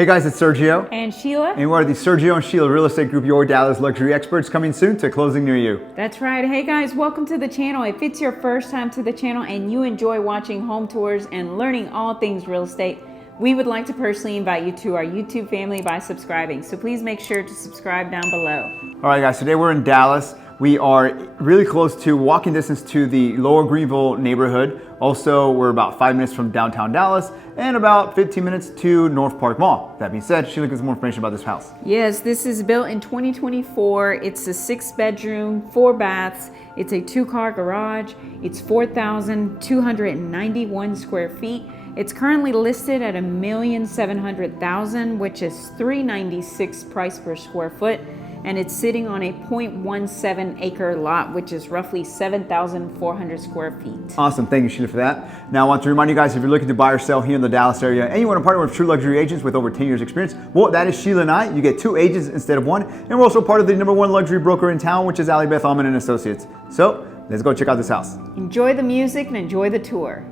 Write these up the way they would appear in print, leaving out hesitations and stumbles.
Hey guys, it's Sergio. And Sheila. And we're the Sergio and Sheila Real Estate Group, your Dallas luxury experts, coming soon to closing near you. That's right. Hey guys, welcome to the channel. If it's your first time to the channel and you enjoy watching home tours and learning all things real estate, we would like to personally invite you to our YouTube family by subscribing. So please make sure to subscribe down below. All right guys, today we're in Dallas. We are really close to walking distance to the lower Greenville neighborhood. Also, we're about 5 minutes from downtown Dallas and about 15 minutes to North Park Mall. That being said, Sheila, gives more information about this house. Yes, this is built in 2024. It's a 6-bedroom, 4 baths. It's a 2-car garage. It's 4,291 square feet. It's currently listed at $1,700,000, which is $396 price per square foot. And it's sitting on a 0.17 acre lot, which is roughly 7,400 square feet. Awesome, thank you, Sheila, for that. Now I want to remind you guys, if you're looking to buy or sell here in the Dallas area and you want to partner with true luxury agents with over 10 years experience, well, that is Sheila and I. You get 2 agents instead of 1. And we're also part of the #1 luxury broker in town, which is Ali Beth Alman and Associates. So let's go check out this house. Enjoy the music and enjoy the tour.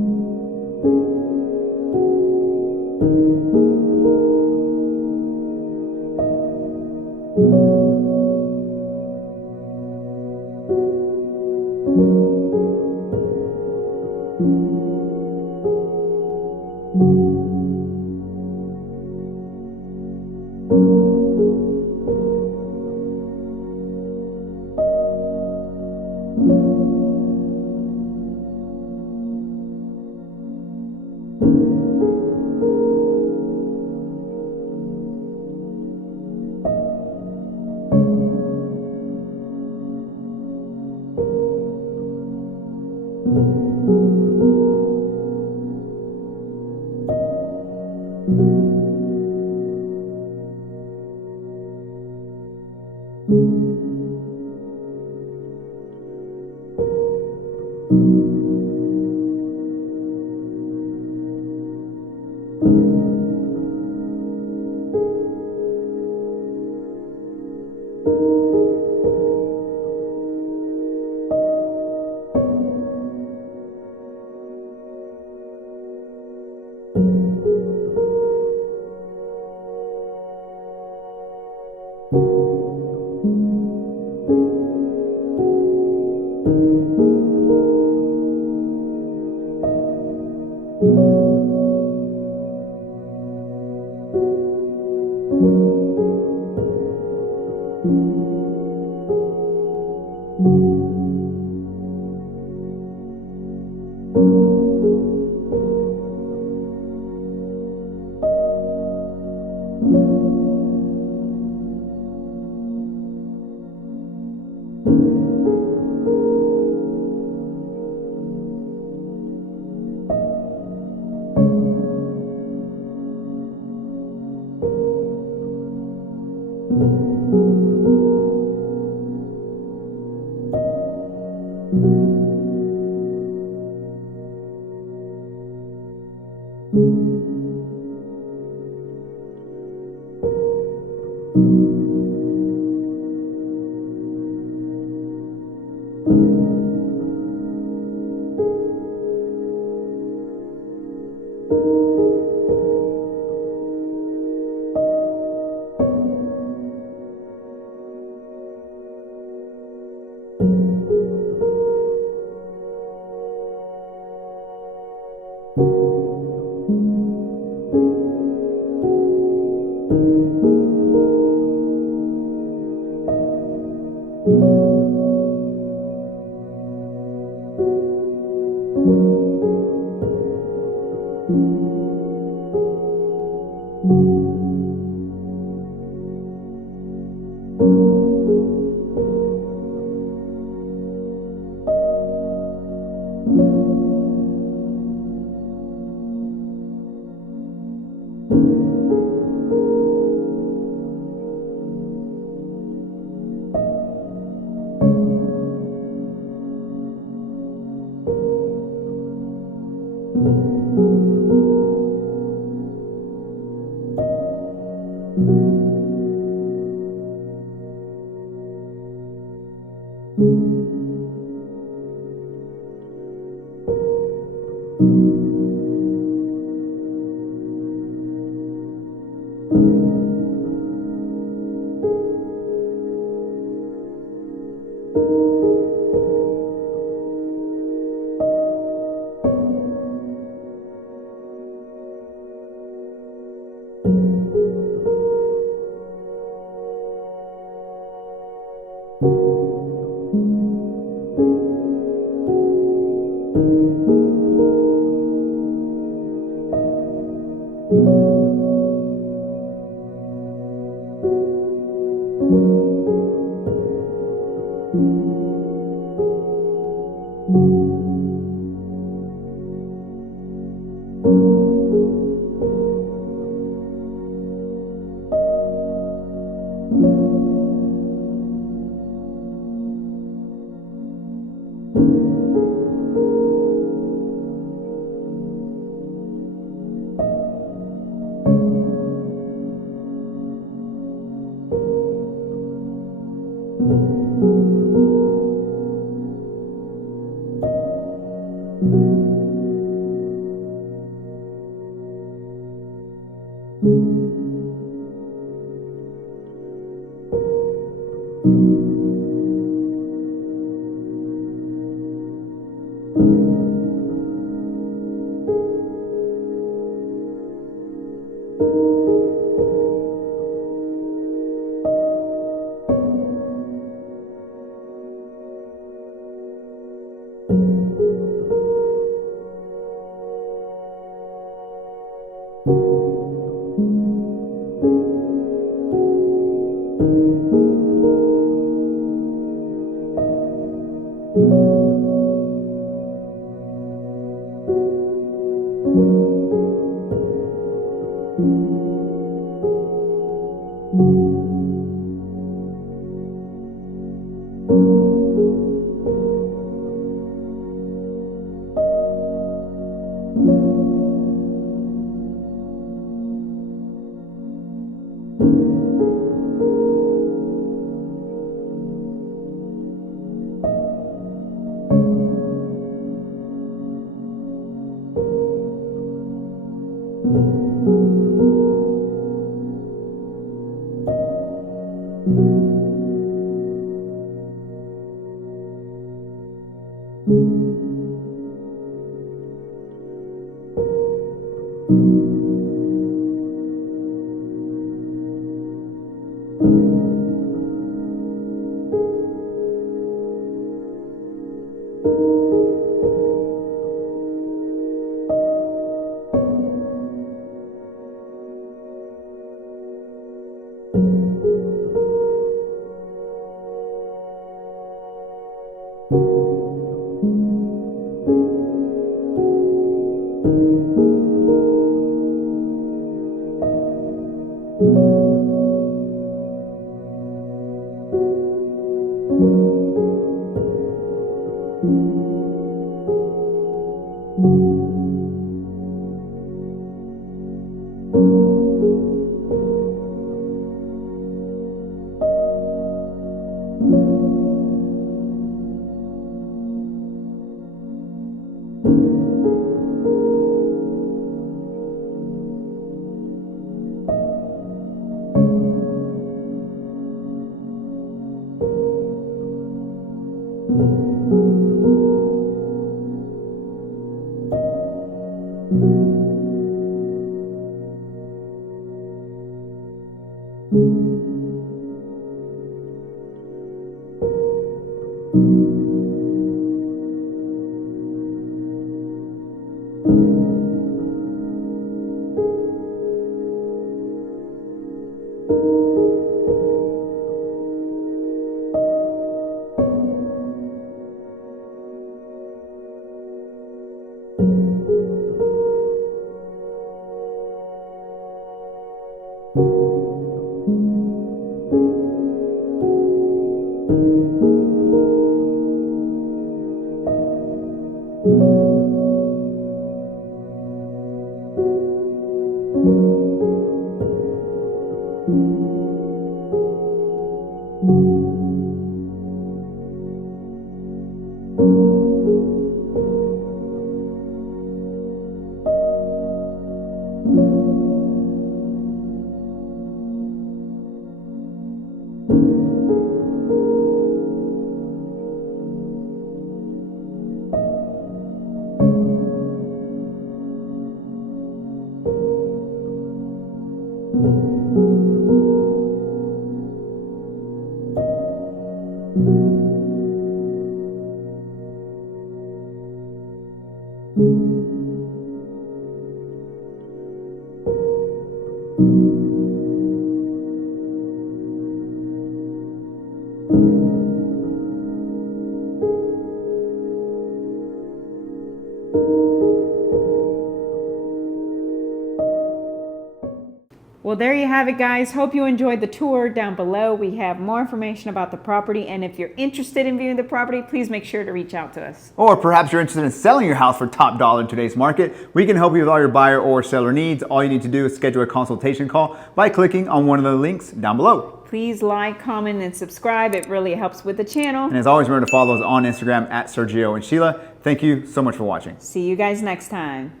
Well, there you have it, guys. Hope you enjoyed the tour. Down below, we have more information about the property. And if you're interested in viewing the property, please make sure to reach out to us. Or perhaps you're interested in selling your house for top dollar in today's market. We can help you with all your buyer or seller needs. All you need to do is schedule a consultation call by clicking on one of the links down below. Please like, comment, and subscribe. It really helps with the channel. And as always, remember to follow us on Instagram at Sergio and Sheila. Thank you so much for watching. See you guys next time.